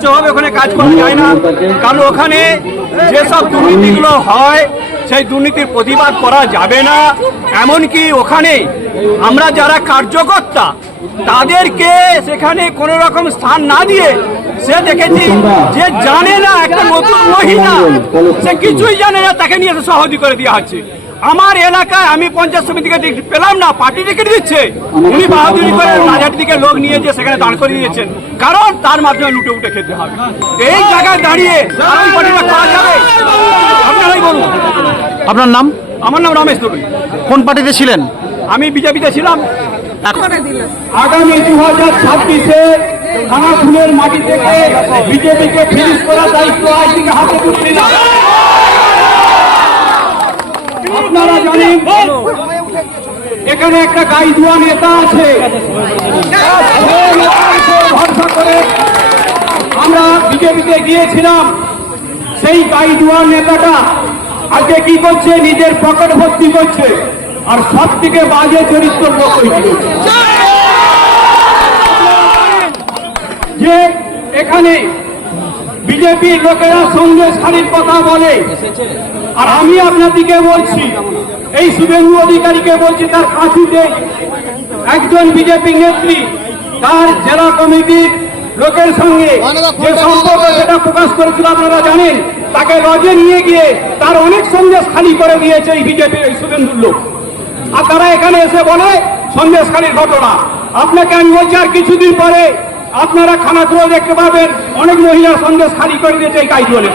স্বচ্ছভাবে ওখানে কাজ করা যায় না। কারণ ওখানে যেসব দুর্নীতিগুলো হয়, সেই দুর্নীতির প্রতিবাদ করা যাবে না। এমনকি ওখানে আমরা যারা কার্যকর্তা, তাদেরকে সেখানে কোনো রকম স্থান না দিয়ে সে দেখেছি যে জানে না একটা নতুন মহিলা, সে কিছুই জানে না, তাকে নিয়ে সভাপতি করে দেওয়া হচ্ছে। আমার এলাকায় আমি পঞ্চায়েত সমিতিকে পেলাম না পার্টি টিকিট দিচ্ছে। উনি বাহাদুরি করে রাজার দিকে লোক নিয়ে যে সেখানে দাঁড় করে দিয়েছেন। কারণ তার মাধ্যমে লুটে উঠে খেতে হবে। এই জায়গায় দাঁড়িয়ে আর পার্টিটা করা যাবে? আপনারাই বলুন। আপনার নাম? আমার নাম রমেশ দুবি কোন পার্টিতে ছিলেন? আমি বিজেপিতে ছিলাম। আগামী দু হাজার ছাব্বিশে থানা ফুলের মাটি থেকে বিজেপিকে ফিরিস করার দায়িত্ব আইসিকে হাতে তুলছি না আপনারা জানেন এখানে একটা গাইদুয়া নেতা আছে। ভরসা করে আমরা বিজেপিতে গিয়েছিলাম। সেই গাইদুয়া নেতাটা আজকে কি করছে? নিজের পকেট ভর্তি করছে। আর সব থেকে বাজে চরিত্র লোক যে এখানে বিজেপির লোকেরা সারির কথা বলে। আর আমি আপনাদিকে বলছি, এই শুভেন্দু অধিকারীকে বলছি, তার কাঁথিতে একজন বিজেপি নেত্রী, তার জেলা কমিটির লোকের সঙ্গে যে সম্পর্ক সেটা প্রকাশ করেছিল আপনারা জানেন, তাকে লজে নিয়ে গিয়ে তার অনেক সন্দেশ খালি করে দিয়েছে এই বিজেপির এই শুভেন্দুর লোক। আর তারা এখানে এসে বলে, সন্দেশখালীর ঘটনা। আপনাকে আমি বলছি, আর কিছুদিন পরে আপনারা খানাগুলো দেখতে পাবেন অনেক মহিলা সন্দেশ খালি করে দিয়েছে এই গাইডওয়ালে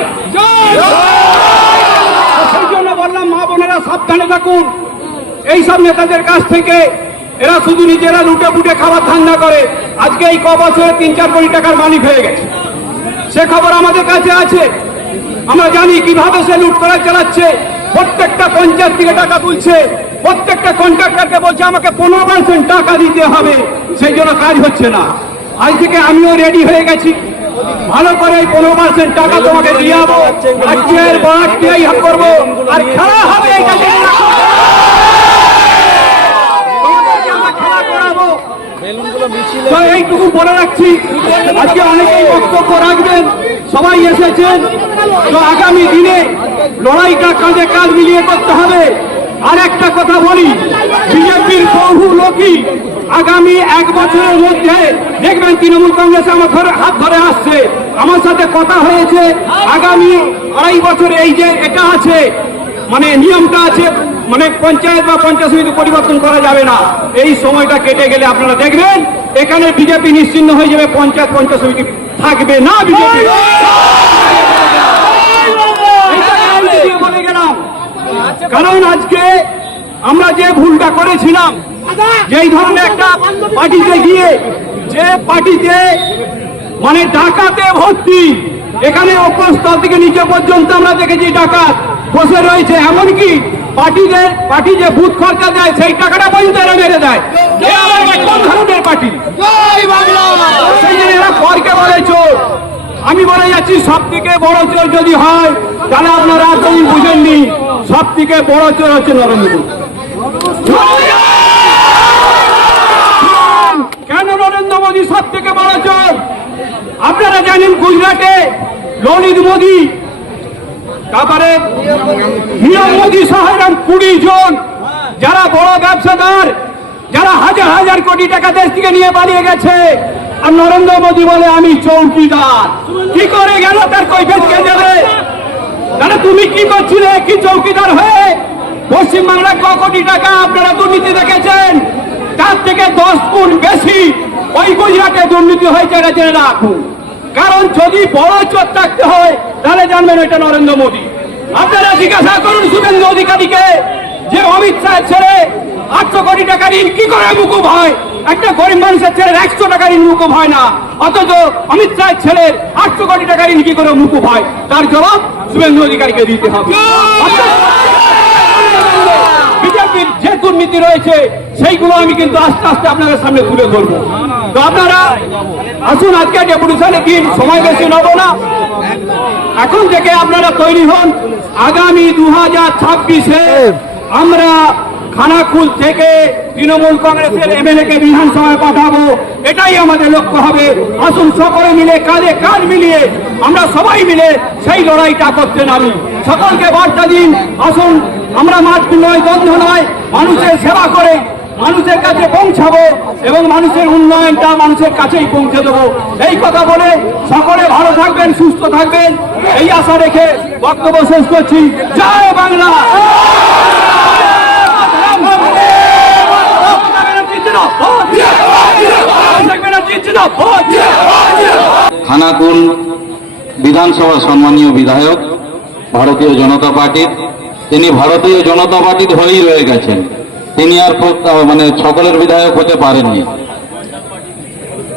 সেই জন্য বললাম মা বোনেরা সাবধানে থাকুন। এইসব নেতাদের কাছ থেকে এরা শুধু নিজেরা লুটে ফুটে খাবার ধান্দা করে। আজকে এই ক বছরে তিন চার কোটি টাকার মালিক হয়ে গেছে। সে খবর আমাদের কাছে আছে। আমরা জানি কীভাবে সে লুট করে চালাচ্ছে। প্রত্যেকটা পঞ্চায়েত থেকে টাকা তুলছে। প্রত্যেকটা কন্ট্রাক্টরকে বলছে আমাকে পনেরো পার্সেন্ট টাকা দিতে হবে। সেই জন্য কাজ হচ্ছে না। আজ থেকে আমিও রেডি হয়ে গেছি। ভালো করে পনেরো পার্সেন্ট টাকা তোমাকে দিয়ে যাব আজকের বাড়াই করব? আর খেলা হবে কাজে। এইটুকু বলে রাখছি। আজকে অনেকেই বক্তব্য রাখবেন। সবাই এসেছেন। তো আগামী দিনে লড়াইটা কাঁধে কাঁধ মিলিয়ে করতে হবে। আর একটা কথা বলি, বিজেপির বহু লোকই আগামী এক বছরের মধ্যে দেখবেন তৃণমূল কংগ্রেস আমার হাত ধরে আসছে। আমার সাথে কথা হয়েছে, আগামী আড়াই বছর এই যে এটা আছে মানে নিয়মটা আছে মানে পঞ্চায়েত বা পঞ্চায়েত সমিতি পরিবর্তন করা যাবে না। এই সময়টা কেটে গেলে আপনারা দেখবেন, এখানে বিজেপি নিশ্চিন্ন হয়ে যাবে, পঞ্চায়েত পঞ্চায়েত সমিতি থাকবে না বিজেপি বলে গেলাম কারণ আজকে আমরা যে ভুলটা করেছিলাম যেই ধরনের একটা পার্টিতে গিয়ে যে পার্টিতে মানে ডাকাতে ভর্তি এখানে অপরস্থল থেকে নিচে পর্যন্ত আমরা দেখেছি ডাকাত বসে রয়েছে। এমনকি পার্টিদের পার্টি যে বুথ খরচা দেয় সেই টাকাটা পর্যন্ত এরা মেরে দেয়। কোন ধরনের পার্টি সেই জন্য এরা করকে বলে চোর আমি বলে যাচ্ছি সব থেকে বড় চোর যদি হয়, তাহলে আপনারা এতদিন বুঝেননি সব থেকে বড় চোর হচ্ছে নরেন্দ্র মোদী। কেন নরেন্দ্র মোদী সব থেকে বড় চোর? আপনারা জানেন গুজরাটে ললিত মোদী, তারপরে নিয়ম মোদী সহ কুড়ি জন, যারা বড় ব্যবসাদার, যারা হাজার হাজার কোটি টাকা দেশ থেকে নিয়ে পালিয়ে গেছে আর নরেন্দ্র মোদী বলে, আমি চৌকিদার। কি করে গেল তার কই কে যাবে তাহলে তুমি কি করছিলে? কি চৌকিদার হয়ে? পশ্চিমবাংলায় ক কোটি টাকা আপনারা দুর্নীতি দেখেছেন। তার থেকে দশ গুণ বেশি ওই গুজরাটে দুর্নীতি হয়েছে, এটা জেনে রাখুন। কারণ যদি বড় চোর থাকতে হয়, তাহলে জানবেন এটা নরেন্দ্র মোদী। আপনারা জিজ্ঞাসা করুন শুভেন্দু অধিকারীকে যে অমিত শাহ ছেড়ে আটশো কোটি টাকা ঋণ কি করে মুকুব হয়? একটা গরিব মানুষের ছেলে একশো টাকা ঋণ মুকুব হয় না। অথচ অমিত শাহের ছেলের আটশো কোটি টাকা ঋণ কি করে মুকুব হয়? তার জবাব শুভেন্দু অধিকারীকে দিতে হবে। বিজেপির যে দুর্নীতি রয়েছে, সেইগুলো আমি কিন্তু আস্তে আস্তে আপনাদের সামনে তুলে ধরবো। তো আপনারা আসুন, আজকে ডেপুটেশনের দিন, সময় বেশি নেব না। এখন থেকে আপনারা তৈরি হন। আগামী দু হাজার ছাব্বিশে আমরা খানাকুল থেকে তৃণমূল কংগ্রেসের এমএলএ কে বিধানসভায় পাঠাবো। এটাই আমাদের লক্ষ্য হবে। আসুন সকলে মিলে, কাঁধে কাঁধ মিলিয়ে আমরা সবাই মিলে সেই লড়াইটা করতে নামি। সকলকে বার্তা দিন, আসুন, আমরা মাঠ নয়, দ্বন্দ্ব নয়, মানুষের সেবা করে, মানুষের কাছে পৌঁছাবো এবং মানুষের উন্নয়নটা মানুষের কাছেই পৌঁছে দেবো। এই কথা বলে সকলে ভালো থাকবেন, সুস্থ থাকবেন। এই আশা রেখে বক্তব্য শেষ করছি। জয় বাংলা! খানাকুল বিধানসভার সম্মানীয় বিধায়ক, ভারতীয় জনতা পার্টির তিনি ভারতীয় জনতা পার্টির হয়েই রয়ে গেছেন। তিনি আর মানে সকলের বিধায়ক হতে পারেননি।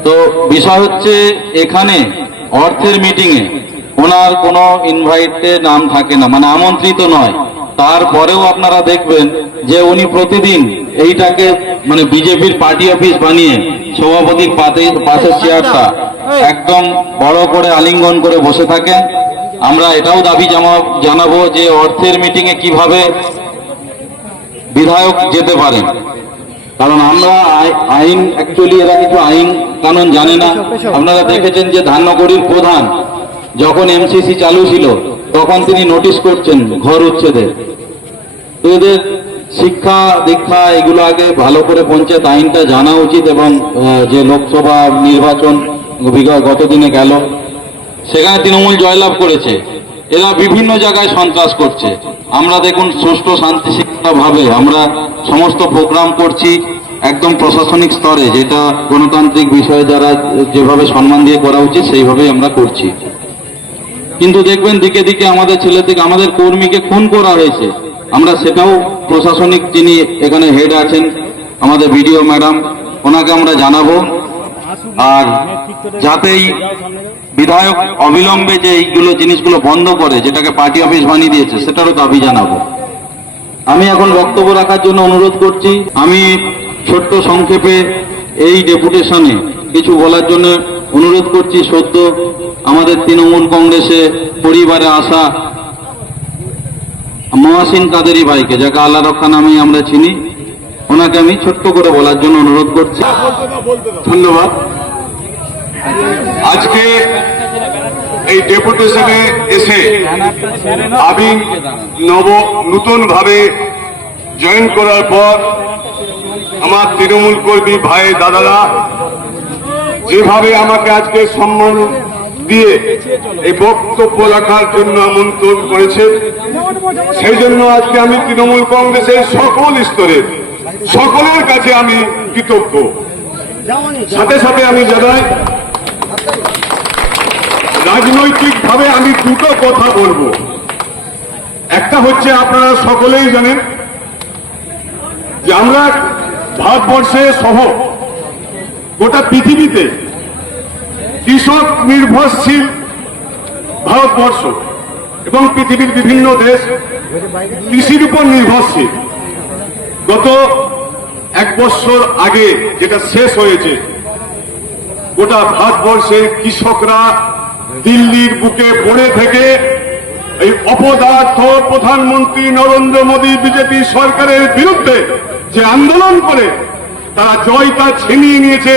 তো বিষয় হচ্ছে, এখানে অর্থের মিটিংয়ে ওনার কোনো ইনভাইটে নাম থাকে না মানে আমন্ত্রিত নয়। তারপরেও আপনারা দেখবেন যে উনি প্রতিদিন এইটাকে মানে বিজেপির পার্টি অফিস বানিয়ে সভাপতির পাতে- পাশের চেয়ারটা একদম বড় করে আলিঙ্গন করে বসে থাকেন আমরা এটাও দাবি জানাব যে অর্থের মিটিংয়ে কীভাবে বিধায়ক যেতে পারেন কারণ আমরা আই- আইন অ্যাকচুয়ালি এরা কিছু আইন কানুন জানে না। আপনারা দেখেছেন যে ধান্যগড়ির প্রধান যখন এমসিসি চালু ছিল, তখন তিনি নোটিশ করছেন ঘর উচ্ছেদের এদের শিক্ষা, দীক্ষা, এগুলো আগে ভালো করে পঞ্চায়েত আইনটা জানা উচিত এবং যে লোকসভা নির্বাচন গত দিনে গেল, সেখানে তৃণমূল জয়লাভ করেছে। এরা বিভিন্ন জায়গায় সন্ত্রাস করছে। আমরা দেখুন, সুষ্ঠু শান্তি ভাবে আমরা সমস্ত প্রোগ্রাম করছি একদম প্রশাসনিক স্তরে, যেটা গণতান্ত্রিক বিষয়ে যারা যেভাবে সম্মান দিয়ে করা উচিত, সেইভাবেই আমরা করছি। কিন্তু দেখবেন দিকে দিকে আমাদের ছেলে থেকে, আমাদের কর্মীকে খুন করা হয়েছে। আমরা সেটাও প্রশাসনিক যিনি এখানে হেড আছেন, আমাদের বিডিও ম্যাডাম, ওনাকে আমরা জানাব। আর যাতেই বিধায়ক অবিলম্বে যে এইগুলো জিনিসগুলো বন্ধ করে, যেটাকে পার্টি অফিস বানিয়ে দিয়েছে, সেটারও দাবি জানাব। আমি এখন বক্তব্য রাখার জন্য অনুরোধ করছি, আমি ছোট্ট সংক্ষেপে এই ডেপুটেশনে কিছু বলার জন্য অনুরোধ করছি, সদ্য আমাদের তৃণমূল কংগ্রেসে পরিবারে আসা মহাসিন কাদেরি ভাইকে, যাকে আল্লাহ রক্ষা নামে আমরা চিনি, ওনাকে আমি ছোট্ট করে বলার জন্য অনুরোধ করছি। ধন্যবাদ। আজকে এই ডেপুটেশনে এসে আমি নব নতুন ভাবে জয়েন করার পর আমার তৃণমূল কর্মী ভাই দাদারা যেভাবে আমাকে আজকে সম্মান দিয়ে এই বক্তব্য রাখার জন্য আমন্ত্রণ করেছে সেই জন্য আজকে আমি তৃণমূল কংগ্রেসের সকল স্তরের, সকলের কাছে আমি কৃতজ্ঞ। সাথে সাথে আমি জানাই রাজনৈতিক ভাবে আমি দুটো কথা বলব। একটা হচ্ছে আপনারা সকলেই জানেন যে আমরা ভারতবর্ষে সহ গোটা পৃথিবীতে কৃষক নির্ভরশীল ভারতবর্ষ এবং পৃথিবীর বিভিন্ন দেশ কৃষির উপর নির্ভরশীল। গত এক বছর আগে যেটা শেষ হয়েছে, গোটা ভারতবর্ষের কৃষকরা দিল্লির বুকে পড়ে থেকে এই অপদার্থ প্রধানমন্ত্রী নরেন্দ্র মোদী বিজেপি সরকারের বিরুদ্ধে যে আন্দোলন করে, তারা জয়টা ছিনিয়ে নিয়েছে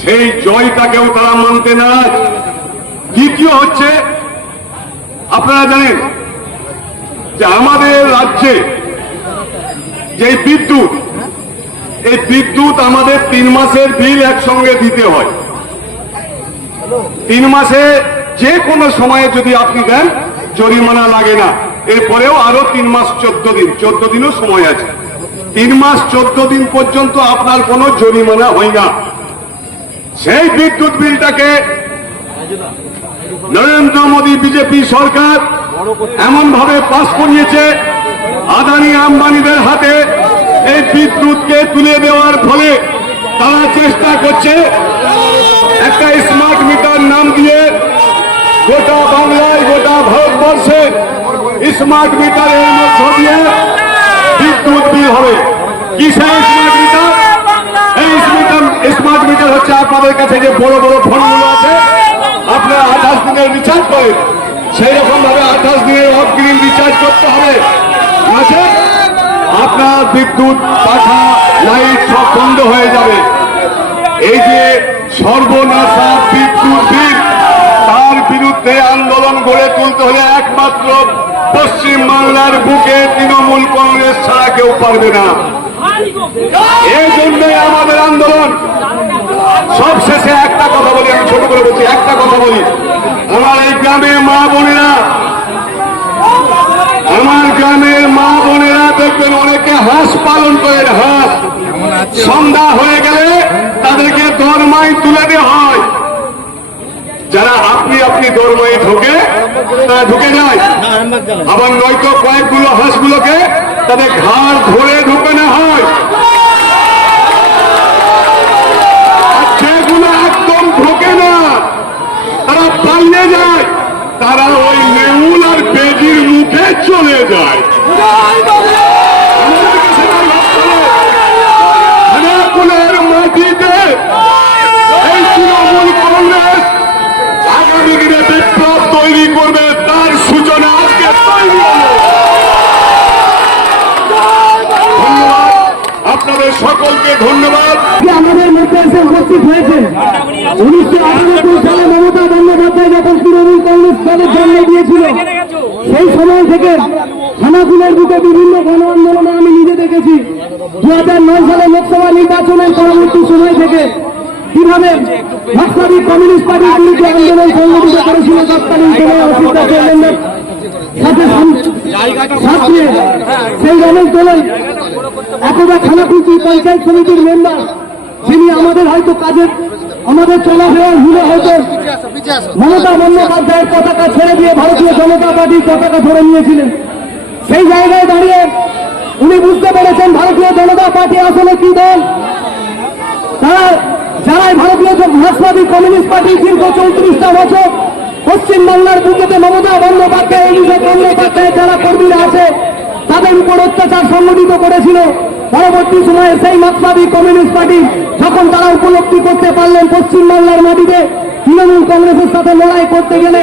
সেই জয়টাকেও তারা মানতে না দ্বিতীয় হচ্ছে, আপনারা জানেন যে আমাদের রাজ্যে যে বিদ্যুৎ, এই বিদ্যুৎ আমাদের তিন মাসের বিল একসঙ্গে দিতে হয়। তিন মাসে যে কোনো সময়ে যদি আপনি দেন, জরিমানা লাগে না। এরপরেও আরও তিন মাস চোদ্দ দিন, চোদ্দ দিনও সময় আছে। তিন মাস চোদ্দ দিন পর্যন্ত আপনার কোনো জরিমানা হয় না। সেই বিদ্যুৎ বিলটাকে নরেন্দ্র মোদী বিজেপি সরকার এমন ভাবে পাস করিয়েছে, আদানি আম্বানিদের হাতে এই বিদ্যুৎকে তুলে দেওয়ার ফলে তারা চেষ্টা করছে একটা স্মার্ট মিটার নাম দিয়ে গোটা বাংলায়, গোটা ভারতবর্ষে স্মার্ট মিটারের মধ্য দিয়ে বিদ্যুৎ বিল হবে। কিসের স্মার্ট মিটার? স্মার্ট মিটার হচ্ছে আপনাদের কাছে যে বড় বড় ফোনগুলো আছে। আপনারা আঠাশ দিনের রিচার্জ করেন সেই রকম ভাবে আঠাশ দিনের অগ্রিম রিচার্জ করতে হবে। আপনার বিদ্যুৎ, পাখা লাইট সব বন্ধ হয়ে যাবে। এই যে সর্বনাশা বিদ্যুৎ বিল, তার বিরুদ্ধে আন্দোলন গড়ে তুলতে হলে একমাত্র পশ্চিম বাংলার বুকে তৃণমূল কংগ্রেস ছাড়া কেউ পারবে না। এই জন্যই আমাদের আন্দোলন। সব শেষে একটা কথা বলি, আমি ছোট করে বলছি, একটা কথা বলি। আমার এই গ্রামে মা বোনেরা, আমার গ্রামের মা বোনেরা দেখবেন অনেকে হাঁস পালন করেন হাঁস। সন্ধ্যা হয়ে গেলে তাদেরকে দরমাই তুলে দেওয়া হয়। যারা আপনি আপনি দরমাই ঢোকে, তারা ঢুকে যায়। আবার নয়তো কয়েকগুলো হাঁসগুলোকে তাদের ঘাড় ধরে ঢুকানো হয়? আর যেগুলো একদম ঢোকে না, তারা পালিয়ে যায়, তারা ওই নেউল আর বেদির মুখে চলে যায় আমাদের কাছে তার ভাব চলে। খানাকুলের মাটিতে এই তৃণমূল কংগ্রেস আগামী দিনে বিপ্লব তৈরি করবে তার সূচনা আজকে তৈরি হলো ধন্যবাদ আপনাদের সকলকে আমাদের মধ্যে এসে উপস্থিত হয়েছে উনিশশো আটানব্বই সালে মমতা বন্দ্যোপাধ্যায় যখন তৃণমূল কংগ্রেস দলের জন্ম দিয়েছিল, সেই সময় থেকে থানাগুলোর বুকে বিভিন্ন গণ আন্দোলনে আমি নিজে দেখেছি। দু হাজার নয় সালে লোকসভা নির্বাচনের পরবর্তী সময় থেকে কীভাবে মার্কসবাদী কমিউনিস্ট পার্টির বিরুদ্ধে আন্দোলন সংগঠিত করেছিল তৎকালীন সময়ে অসিত চেয়ারম্যানের সাথে সাথ সেই রমেশ দোলন একদা খানাকুচি পঞ্চায়েত সমিতির মেম্বার, যিনি আমাদের হয়তো কাজের, আমাদের চলাফেরার ভুলে হয়তো মমতা বন্দ্যোপাধ্যায়ের পতাকা ছেড়ে দিয়ে ভারতীয় জনতা পার্টির পতাকা ধরে নিয়েছিলেন। সেই জায়গায় দাঁড়িয়ে উনি বুঝতে পেরেছেন ভারতীয় জনতা পার্টি আসলে কি দল? তারা যারাই ভারতীয় মার্ক্সবাদী কমিউনিস্ট পার্টি দীর্ঘ চৌত্রিশটা বছর পশ্চিমবাংলার বুকেতে মমতা বন্দ্যোপাধ্যায় অভিষেক বন্দ্যোপাধ্যায় যারা কর্মীরা আছে তাদের উপর অত্যাচার সংগঠিত করেছিল। পরবর্তী সময়ে সেই মার্ক্সবাদী কমিউনিস্ট পার্টি যখন তারা উপলব্ধি করতে পারলেন পশ্চিমবাংলার মাটিতে তৃণমূল কংগ্রেসের সাথে লড়াই করতে গেলে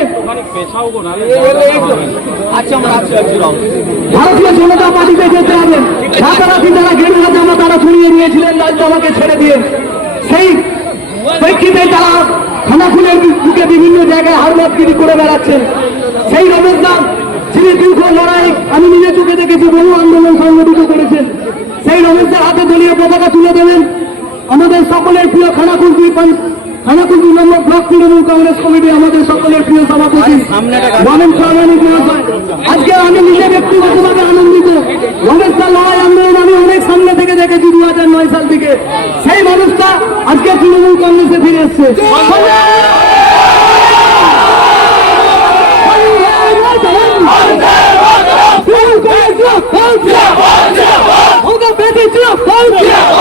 ভারতীয় জনতা পার্টিতে যেতে হবে। রাতারাতি যারা গেরুয়া জামা তারা ছড়িয়ে নিয়েছিলেন লাল জামাকে ছেড়ে দিয়ে। সেই প্রেক্ষিতে তারা খানাখুনের বুকে বিভিন্ন জায়গায় হারমাতগিরি করে বেড়াচ্ছেন। সেই রমেশদার, যিনি দীর্ঘ লড়াই, আমি নিজে চোখে দেখেছি, বহু আন্দোলন সংগঠিত করেছেন। সেই রমেশদার হাতে দলীয় পতাকা তুলে দেবেন। আমাদের সকলের প্রিয় খানাখুন দুই দুই number block Trinamool Congress committee আমাদের সকলের প্রিয় সভাপতি আজকে আমি নিজে ব্যক্তিগতভাবে আনন্দিত দা লড়াই আন্দোলন আমি অনেক সামনে থেকে দেখেছি দু হাজার নয় সাল থেকে সেই মানুষটা আজকে তৃণমূল কংগ্রেসে ফিরে এসছে বাংলার